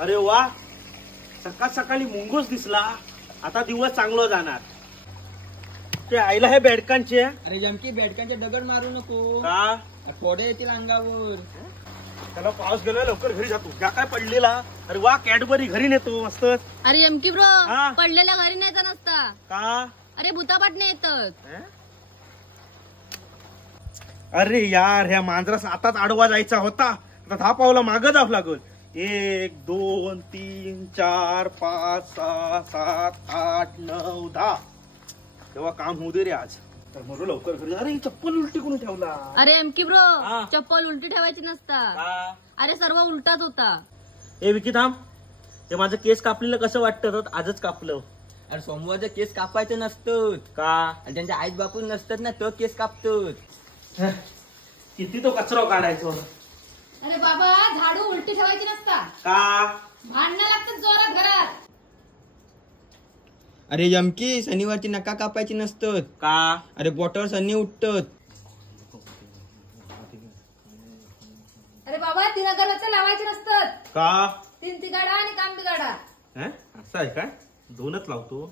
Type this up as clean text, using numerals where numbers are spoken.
अरे वा, सकाळ सकाळी मुंगूस दिसला. आता दिवस चांगला जाणार. ते आईला हे बेडकांचे. अरे जमकी बेडकांचे दगड मारू नको का? फोडे येतील अंगावर. त्याला पाऊस गेला, लवकर घरी जातो. त्या काय पडलेला. अरे वा, कॅडबरी घरी नेतो मस्त. अरे यमकी ब्रो, हा? पडलेल्या घरी न्यायचा नसता. का? अरे भूतापाटणे येतात. अरे यार, ह्या मांजरास आताच आडवा जायचा होता. आता 10 पावला मागं जावं लागल. 1 2 3 4 5 6 7 8 9 10. तेव्हा काम होऊ दे रे आज. तर म्हणून लवकर घरी. अरे ही चप्पल उलटी कोणी ठेवला. अरे यमकी ब्रो, हा? चप्पल उलटी ठेवायची नसता. का? अरे सर्व उलटाच होता. ए विकी थांब. ते माझं केस कापलेलं कसं वाटतं? आजच कापलं. अरे सोमवारचं केस कापायचं नसतं. का? आणि त्यांच्या आईच बापू नसतात ना, तो केस कापतात. किती तो कचरा काढायचो. अरे बाबा, झाडू उलटी ठेवायची नसता. का? भांडणं लागतात जोरात घरात. अरे यमकी, शनिवारची नका कापायची नसतात. का? अरे बोटावर सनी उठतात. अरे बाबा, 3 अगरबत्त्या लावायचे नसतात. का? 3 तिगाडा आणि काम बिगाडा. असं आहे काय? 2च लावतो.